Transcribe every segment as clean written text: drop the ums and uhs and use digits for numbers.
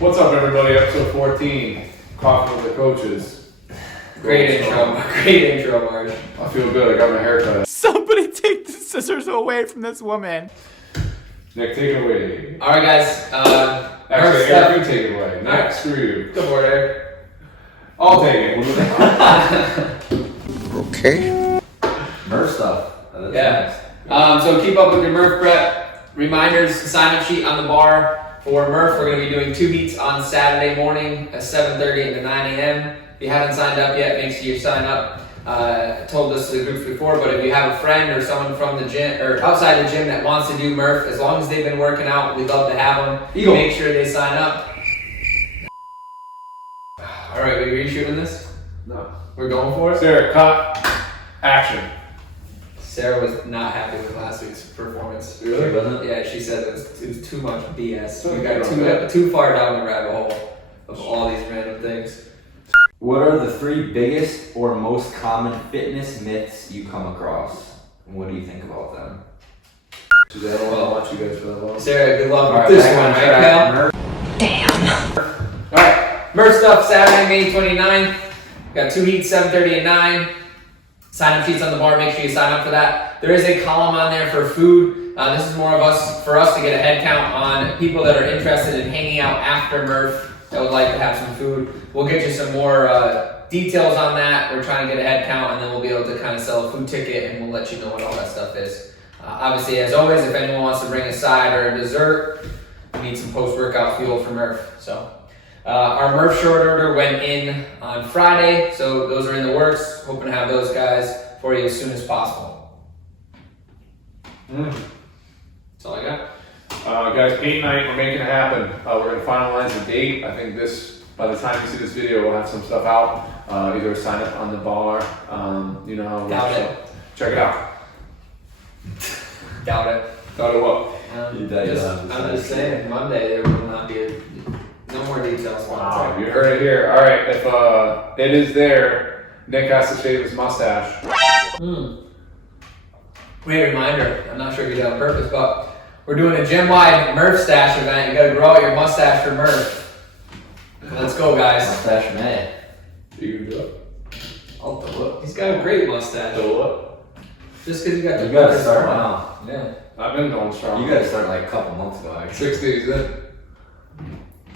What's up, everybody? Episode 14, Coffee with the Coaches. Great intro, Marge. I feel good. I got my hair cut. Somebody take the scissors away from this woman. Nick, take it away. All right, guys. Actually, Eric, you take it away. Nick, screw you. Good board, Eric. I'll take it. Okay. Murph stuff. Yeah. So keep up with your Murph prep. Reminders, sign up sheet on the bar. For Murph, we're going to be doing 2 meets on Saturday morning at 7:30 and 9 a.m. If you haven't signed up yet, make sure you sign up. I told this to the groups before, but if you have a friend or someone from the gym or outside the gym that wants to do Murph, as long as they've been working out, we'd love to have them. Eagle. Make sure they sign up. All right, we reshooting this? No. We're going for it? Sarah, cut. Action. Sarah was not happy with last week's performance. Really? Wasn't it? Yeah, she said it was too much BS. We Okay. got too far down the rabbit hole of all these random things. What are the 3 biggest or most common fitness myths you come across? And what do you think about them? Suzanne, I want to watch you guys for that long. Sarah, good luck Alright, with this back one, on right, track. pal? Murph. Alright, Murph stuff, Saturday, May 29th. Got 2 heats, 7:30 and 9. Sign up sheets on the bar, make sure you sign up for that. There is a column on there for food. This is more for us to get a head count on people that are interested in hanging out after Murph that would like to have some food. We'll get you some more details on that. We're trying to get a head count and then we'll be able to kind of sell a food ticket and we'll let you know what all that stuff is. Obviously, as always, if anyone wants to bring a side or a dessert, we need some post-workout fuel for Murph. So our Murph short order went in on Friday, so those are in the works. Hoping to have those guys for you as soon as possible. That's all I got. Guys, paint night, we're making it happen. We're going to finalize the date. I think by the time you see this video, we'll have some stuff out. Either sign up on the bar, you know how it works. Doubt it. So check it out. Doubt it. Got it what? You bet you don't have to I'm just say. saying, Monday there will not be no more details. Wow, you heard it here. All right, if it is there, Nick has to shave his mustache. Wait, reminder. I'm not sure if you did it on purpose, but we're doing a gym-wide Murph stash event. You got to grow out your mustache for Murph. Let's go, guys. Mustache May. You can do it. I'll do it. He's got a great mustache. Do it. Just because you got the. You gotta start now. Yeah. I've been going strong. You gotta start like a couple months ago, actually. 6 days in.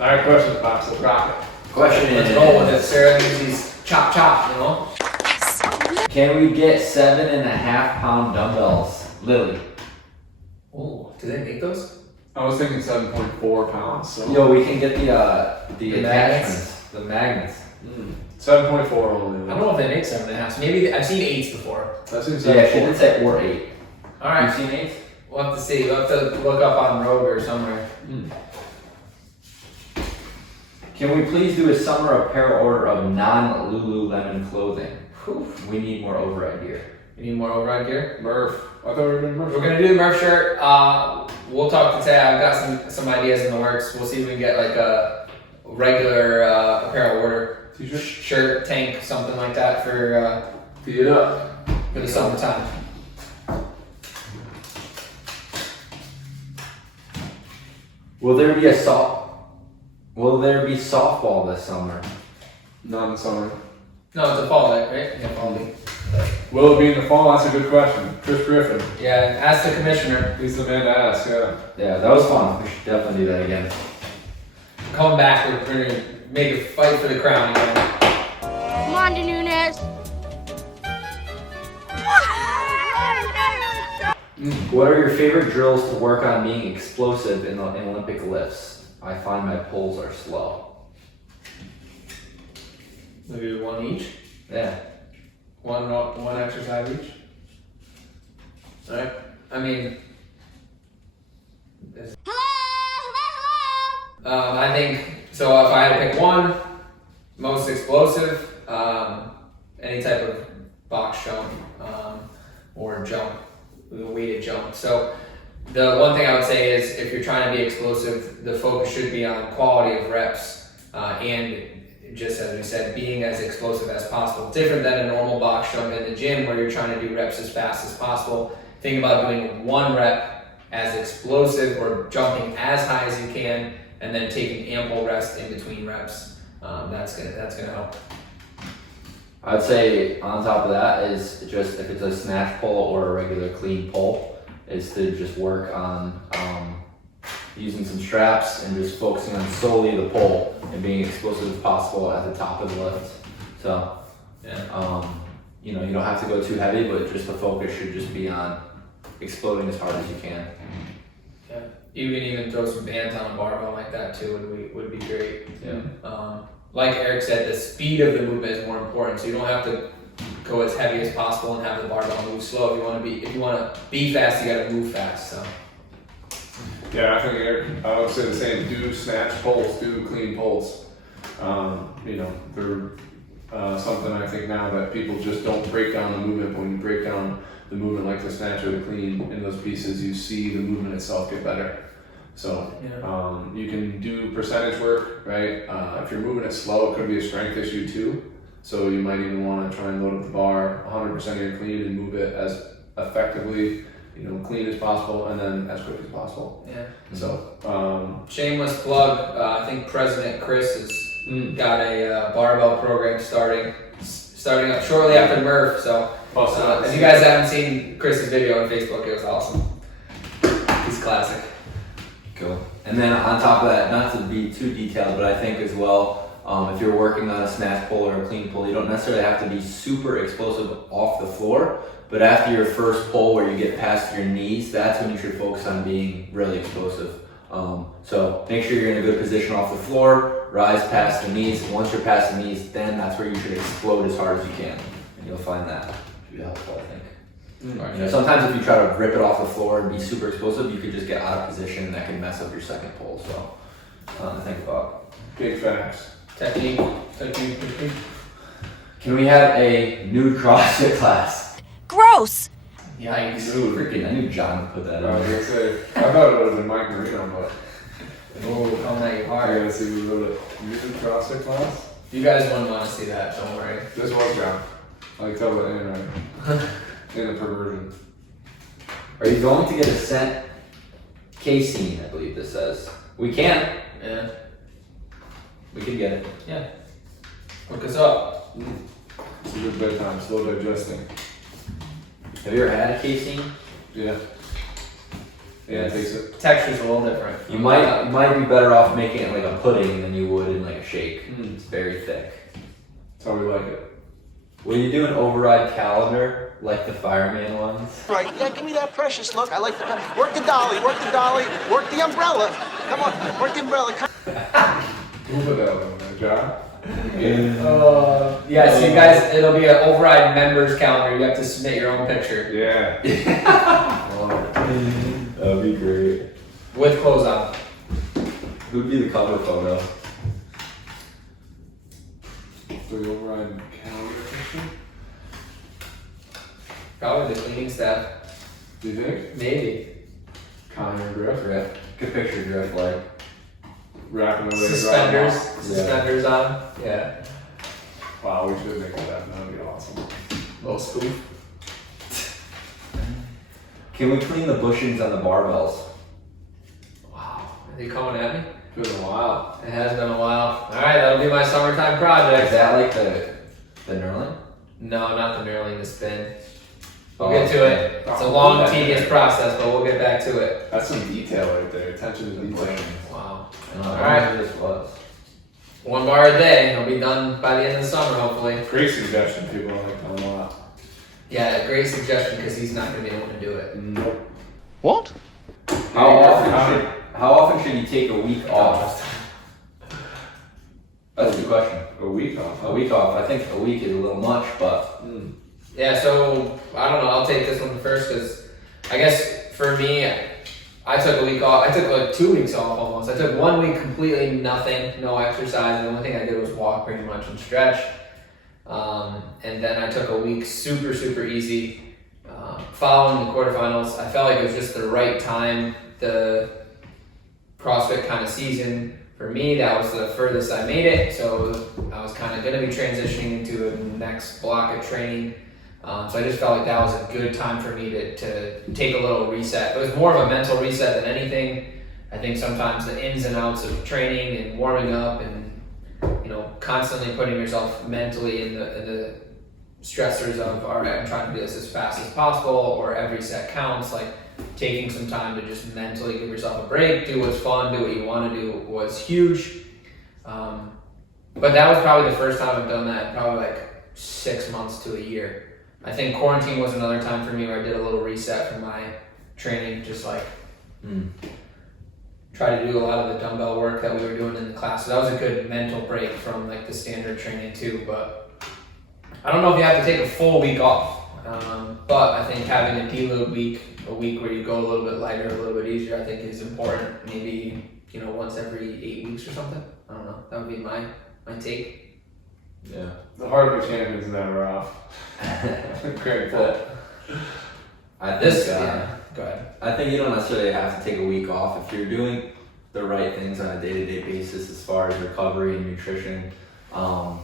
All right, questions, Box. Let's rock it. Question Let's is, roll with it. Sarah needs these chop, you know? can we get 7.5 pound dumbbells? Lily. Oh, do they make those? I was thinking 7.4 pounds. So. Yo, we can get the The attachments. magnets? The magnets. 7.4 only. I don't know if they make 7.5. So maybe I've seen 8s before. That seems Yeah, she did say or 8. All right. You've seen 8? We'll have to see. We'll have to look up on Rogue or somewhere. Can we please do a summer apparel order of non-Lululemon clothing? Whew. We need more override gear. You need more override gear? Murph. I thought we were doing Murph. We're gonna do the Murph shirt. We'll talk to Tay. I've got some ideas in the works. We'll see if we can get like a regular apparel order. T-shirt. Shirt, tank, something like that for Tee it up. the summertime. Will there be softball this summer? Not in the summer. No, it's a fall league, right? Yeah, fall league. Will it be in the fall? That's a good question. Chris Griffin. Yeah, ask the commissioner. He's the man to ask, yeah. Yeah, that was fun. We should definitely do that again. Come back. We're gonna make a fight for the crown again. Come on, Nunez. What are your favorite drills to work on being explosive in Olympic lifts? I find my pulls are slow. Maybe one each. Yeah. One exercise each. All right. I mean, I think so. If I had to pick one, most explosive, any type of box jump or jump, the weighted jump. So the one thing I would say is if you're trying to be explosive, the focus should be on quality of reps and just as we said, being as explosive as possible. Different than a normal box jump in the gym where you're trying to do reps as fast as possible. Think about doing one rep as explosive or jumping as high as you can and then taking ample rest in between reps. That's gonna help. I'd say on top of that is just if it's a snatch pull or a regular clean pull, is to just work on using some straps and just focusing on solely the pull and being explosive as possible at the top of the lift. So, you know, you don't have to go too heavy, but just the focus should just be on exploding as hard as you can. Yeah, you can even throw some bands on a barbell like that too. Would be great. Yeah. Like Eric said, the speed of the movement is more important, so you don't have to go as heavy as possible and have the barbell move slow. If you want to be fast, you got to move fast. So. Yeah, I think Eric, I would say the same. Do snatch pulls, do clean pulls. You know, they're something I think now that people just don't break down the movement. But when you break down the movement like the snatch or the clean in those pieces, you see the movement itself get better. So you can do percentage work, right? If you're moving it slow, it could be a strength issue too. So you might even want to try and load up the bar 100% of your clean and move it as effectively, you know, clean as possible and then as quick as possible. Yeah. So shameless plug. I think President Chris has got a barbell program starting up shortly after Murph. So if you guys haven't seen Chris's video on Facebook, it was awesome. He's classic. Cool. And then on top of that, not to be too detailed, but I think as well, if you're working on a snatch pull or a clean pull, you don't necessarily have to be super explosive off the floor, but after your first pull where you get past your knees, that's when you should focus on being really explosive. So make sure you're in a good position off the floor, rise past the knees. Once you're past the knees, then that's where you should explode as hard as you can. And you'll find that should be helpful, I think. You know, sometimes if you try to rip it off the floor and be super explosive, you could just get out of position and that can mess up your second pull. So to think about. big facts. Technique. Can we have a nude CrossFit class? Gross. Yikes. Nude. Freaking, I knew John would put that I was in. gonna say, I thought it was in Mike Marino, but Oh, coming at you I hard. gotta see who wrote it. You did CrossFit class? You guys wouldn't want to see that. Don't worry. This was John. I can tell the in in the perversion. Are you going to get a scent casein, I believe this says. We can. Yeah. We can get it. Yeah. Hook us up. It's a good bedtime, slow digesting. Have you ever had a casein? Yeah. Yeah, it takes it. Texture's a little different. You might be better off making it like a pudding than you would in like a shake. It's very thick. That's how we like it. Will you do an override calendar like the fireman ones? Right, yeah, give me that precious look. I like the work the dolly, work the umbrella. Come on, work the umbrella. Who put that on there, John? Yeah, so you guys, it'll be an override members calendar. You have to submit your own picture Yeah. That'd be great. with clothes on. Who'd be the cover photo? So the override calendar picture? Probably the cleaning staff. Do you think? Maybe. Connor Griff? Griff. Good picture, Griff, like. Wrapping away. Suspenders. Suspenders on. Yeah. Wow, we should make that happen. That would be awesome. Little spoof. Can we clean the bushings on the barbells? Wow. Are they coming at me? It's been a while. It has been a while. Alright, that'll be my summertime Is project. that like the knurling? No, not the knurling, the spin. We'll Oh, get to it. It's a long, Oh, tedious process, but we'll get back to it. That's some detail right there. Attention to detail. Wow. I don't know Alright. how this was. 1 bar a day. It'll be done by the end of the summer, hopefully. Great suggestion. People like that a lot. Yeah, great suggestion because he's not going to be able to do it. Nope. What? How often should you take a week off? That's a good question. A week off. A week off. I think a week is a little much, but Yeah, so I don't know. I'll take this one first because I guess for me, I took a week off. I took like 2 weeks off almost. I took 1 week completely nothing, no exercise. The only thing I did was walk pretty much and stretch. And then I took a week super easy. Following the quarterfinals, I felt like it was just the right time. The CrossFit kind of season for me, that was the furthest I made it. So I was kind of going to be transitioning into a next block of training. So I just felt like that was a good time for me to take a little reset. It was more of a mental reset than anything. I think sometimes the ins and outs of training and warming up and, you know, constantly putting yourself mentally in the stressors of, all right, I'm trying to do this as fast as possible, or every set counts, like taking some time to just mentally give yourself a break, do what's fun, do what you want to do was huge. But that was probably the first time I've done that, probably like 6 months to a year. I think quarantine was another time for me where I did a little reset for my training, just like try to do a lot of the dumbbell work that we were doing in the class. So that was a good mental break from like the standard training too. But I don't know if you have to take a full week off. But I think having a deload week, a week where you go a little bit lighter, a little bit easier, I think is important. Maybe, you know, once every 8 weeks or something. I don't know. That would be my take. Yeah. The heart of a champion's never off. Great pull. I think, Go ahead. I think you don't necessarily have to take a week off if you're doing the right things on a day-to-day basis as far as recovery and nutrition. I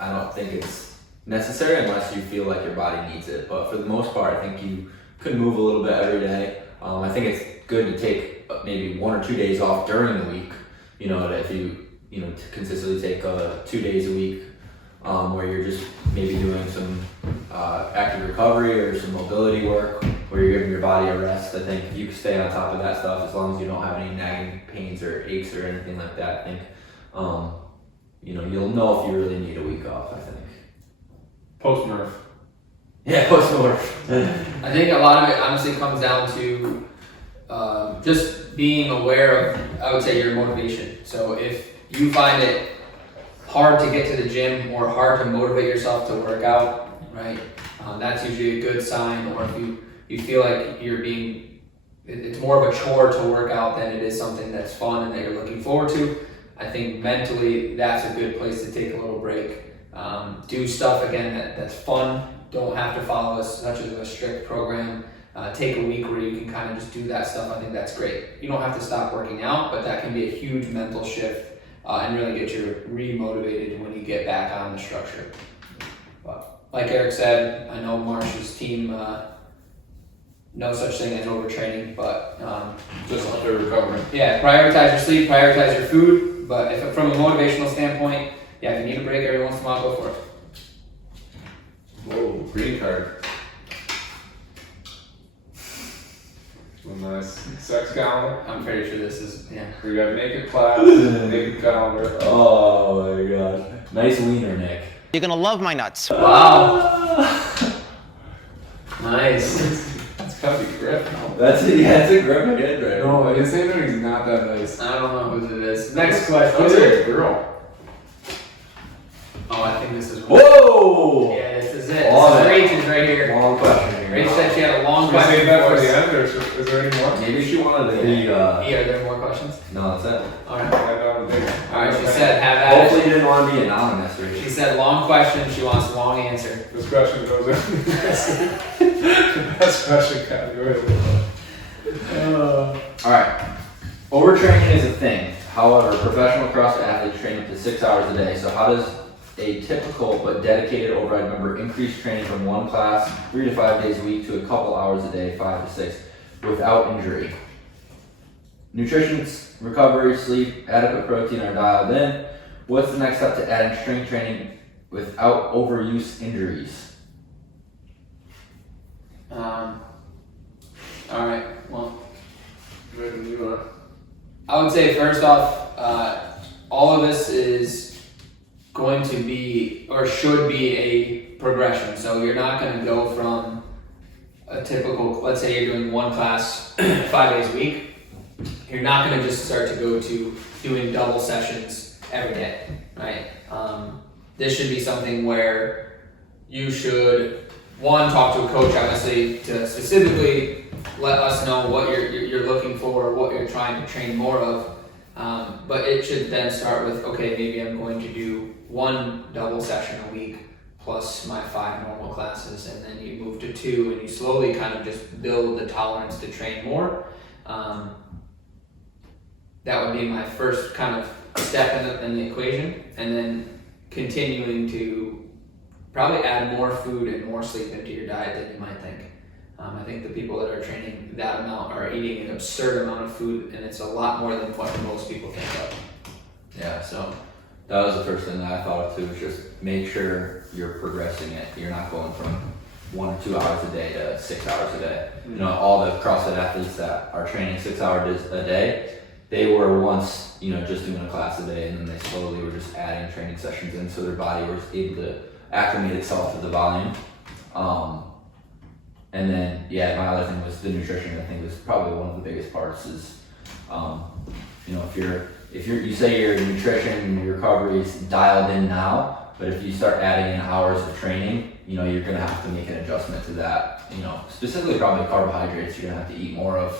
don't think it's necessary unless you feel like your body needs it. But for the most part, I think you could move a little bit every day. I think it's good to take maybe 1 or 2 days off during the week. You know, if you to consistently take 2 days a week where you're just maybe doing some active recovery or some mobility work where you're giving your body a rest. I think if you can stay on top of that stuff, as long as you don't have any nagging pains or aches or anything like that, I think you'll know if you really need a week off, I think. Post-Murph. Yeah, post-Murph. I think a lot of it honestly comes down to just being aware of, I would say, your motivation. So if you find it hard to get to the gym or hard to motivate yourself to work out, right, that's usually a good sign. Or if you feel like it's more of a chore to work out than it is something that's fun and that you're looking forward to, I think mentally that's a good place to take a little break. Do stuff again that's fun. Don't have to follow such as a strict program. Take a week where you can kind of just do that stuff. I think that's great. You don't have to stop working out, but that can be a huge mental shift and really get you re-motivated when you get back on the structure. But like Eric said, I know Marsh's team, no such thing as overtraining, but Just like they're recovering. yeah, prioritize your sleep, prioritize your food. But if from a motivational standpoint, yeah, if you need a break every once in a while, go for it. Whoa, green card. A nice sex calendar. I'm pretty sure this is, yeah. We got naked class, naked calendar. Oh my gosh. Nice wiener, Nick. You're gonna love my nuts. Wow. Nice. It's gotta be grip. That's it. Yeah, it's a grip again, right? No, his handwriting's not that nice. I don't know whose it is. Next question. That's a girl. Oh, I think this is. Whoa! Yeah, this is it. Love This is it. Rachel's right here. Long question here. Rachel said she had a long Should we question save that for for us. the end, or is there any more? Maybe she wanted to read, Yeah, are there more questions? no, that's it. Alright. Alright, She said, have at Hopefully it. you didn't want to be anonymous, She Rachel. said, long question. She wants a long answer. This question goes in. The best question category. Alright. Overtraining is a thing. However, professional CrossFit athletes train up to 6 hours a day. So how does a typical but dedicated override member increase training from one class 3 to 5 days a week to a couple hours a day, 5 to 6, without injury? Nutrition, recovery, sleep, adequate protein are dialed in. What's the next step to adding strength training without overuse injuries? Alright, well, Maybe you I would say first off, all of this is going to be, or should be, a progression. So you're not going to go from a typical, let's say you're doing one class 5 days a week. You're not going to just start to go to doing double sessions every day, right? This should be something where you should, one, talk to a coach, obviously, to specifically let us know what you're looking for, what you're trying to train more of. But it should then start with, okay, maybe I'm going to do one double session a week plus my 5 normal classes, and then you move to 2, and you slowly kind of just build the tolerance to train more. That would be my first kind of step in the equation, and then continuing to probably add more food and more sleep into your diet than you might think. I think the people that are training that amount are eating an absurd amount of food, and it's a lot more than what most people think of. Yeah. So That was the first thing that I thought of too, was just make sure you're progressing it. You're not going from 1 or 2 hours a day to 6 hours a day. You know, all the CrossFit athletes that are training 6 hours a day, they were once, you know, just doing a class a day, and then they slowly were just adding training sessions in, so their body was able to acclimate itself to the volume. And then, yeah, my other thing was the nutrition. I think was probably one of the biggest parts is, you know, if you say your nutrition and your recovery is dialed in now, but if you start adding in hours of training, you know, you're gonna have to make an adjustment to that. You know, specifically probably carbohydrates, you're gonna have to eat more of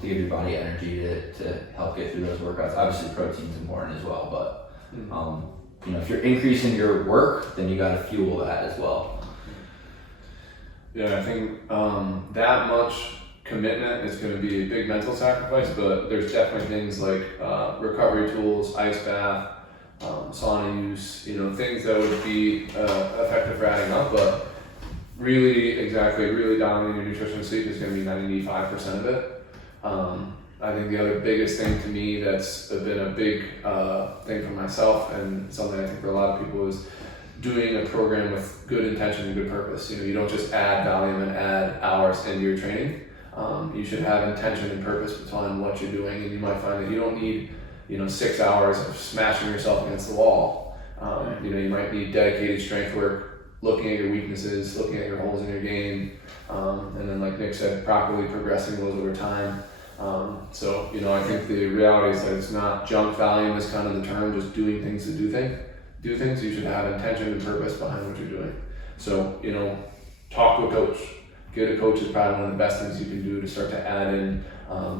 to give your body energy to help get through those workouts. Obviously, protein's important as well, but you know, if you're increasing your work, then you gotta fuel that as well. Yeah, I think that much commitment is going to be a big mental sacrifice, but there's definitely things like recovery tools, ice bath, sauna use, you know, things that would be effective for adding up, but really dominating your nutrition and sleep is going to be 95% of it. I think the other biggest thing to me that's been a big thing for myself, and something I think for a lot of people, is doing a program with good intention and good purpose. You know, you don't just add volume and add hours into your training. You should have intention and purpose behind what you're doing, and you might find that you don't need, you know, 6 hours of smashing yourself against the wall. You know, you might need dedicated strength work, looking at your weaknesses, looking at your holes in your game, and then, like Nick said, properly progressing those over time. So, you know, I think the reality is that it's not junk volume is kind of the term, just doing things to do things. You should have intention and purpose behind what you're doing. So, you know, talk to a coach. Get a coach is probably one of the best things you can do to start to add in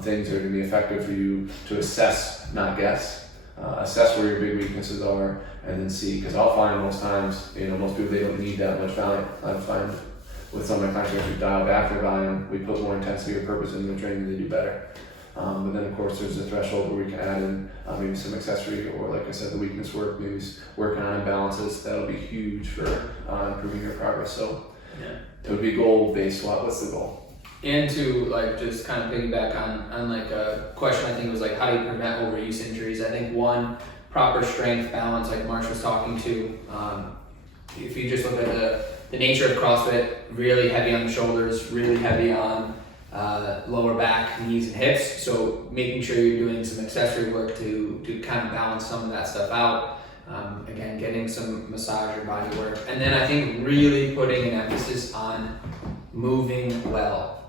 things that are going to be effective for you to assess, not guess. Assess where your big weaknesses are, and then see. Because I'll find most times, you know, most people, they don't need that much volume. I find with some of my clients, we dial back their volume, we put more intensity or purpose into the training, they do better. But then of course there's a threshold where we can add in maybe some accessory, or like I said, the weakness work, maybe working on imbalances. That'll be huge for improving your progress. So it would be goal based. What's the goal? And to like just kind of piggyback on like a question I think was like, how do you prevent overuse injuries? I think one, proper strength balance, like Marsh was talking to. If you just look at the nature of CrossFit, really heavy on the shoulders, really heavy on lower back, knees, and hips. So making sure you're doing some accessory work to kind of balance some of that stuff out. Again, getting some massage or body work. And then I think really putting an emphasis on moving well,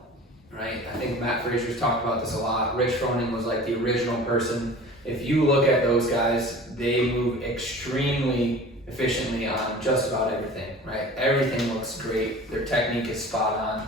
right? I think Matt Fraser's talked about this a lot. Rich Froning was like the original person. If you look at those guys, they move extremely efficiently on just about everything, right? Everything looks great. Their technique is spot on.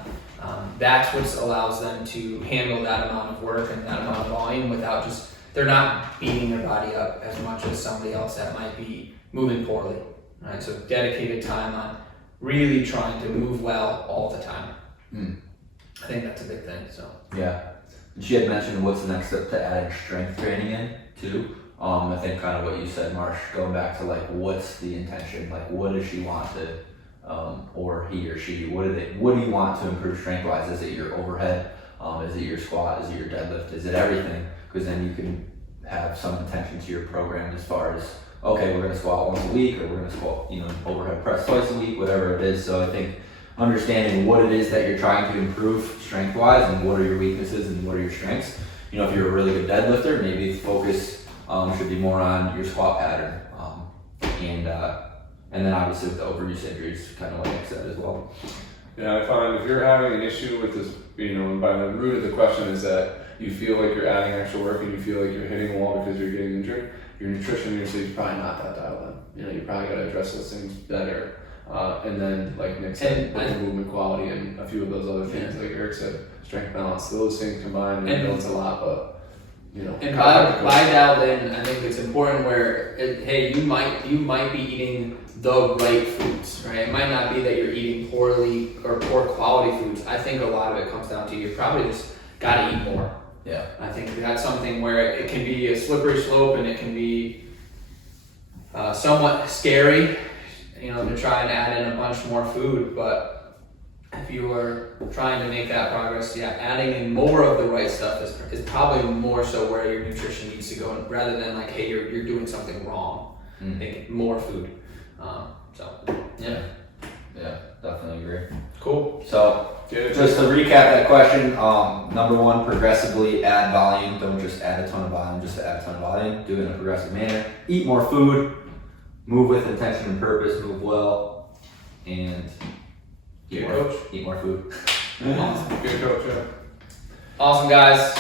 That's what allows them to handle that amount of work and that amount of volume without just, they're not beating their body up as much as somebody else that might be moving poorly, right? So dedicated time on really trying to move well all the time. I think that's a big thing, so. Yeah. And she had mentioned what's the next step to adding strength training in too. I think kind of what you said, Marsh, going back to like, what's the intention? Like, what does she want to, or he or she, what do you want to improve strength wise? Is it your overhead? Is it your squat? Is it your deadlift? Is it everything? Because then you can have some intention to your program as far as, okay, we're gonna squat once a week, or we're gonna squat, you know, overhead press twice a week, whatever it is. So I think understanding what it is that you're trying to improve strength wise, and what are your weaknesses and what are your strengths. You know, if you're a really good deadlifter, maybe the focus should be more on your squat pattern, and then obviously with the overuse injuries, kind of what Nick said as well. Yeah, I find if you're having an issue with this, you know, by the root of the question is that you feel like you're adding extra work and you feel like you're hitting a wall because you're getting injured, your nutrition and your sleep is probably not that dialed in. You know, you probably got to address those things better. And then, like Nick said, with the movement quality and a few of those other things, like Eric said, strength balance, those things combined, and it's a lot, but you know. And by dialed in, I think it's important where, hey, you might be eating the right foods, right? It might not be that you're eating poorly or poor quality foods. I think a lot of it comes down to you probably just gotta eat more. Yeah. I think that's something where it can be a slippery slope and it can be somewhat scary, you know, to try and add in a bunch more food, but if you are trying to make that progress, yeah, adding in more of the right stuff is probably more so where your nutrition needs to go, rather than like, hey, you're doing something wrong. Make more food. So yeah, definitely agree. cool. So just to recap that question, number one, progressively add volume. Don't just add a ton of volume just to add a ton of volume. Do it in a progressive manner. Eat more food. Move with intention and purpose. Move well. And eat more food. Good coach, yeah. Awesome, guys.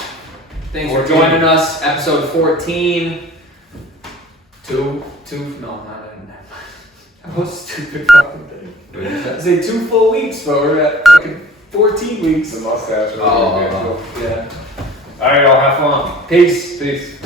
Thanks for joining us. Episode 14. No, not in that. That was a stupid fucking thing. I say 2 full weeks, but we're at fucking 14 weeks. The mustache. Oh. Yeah. All right, y'all. Have fun. Peace. Peace.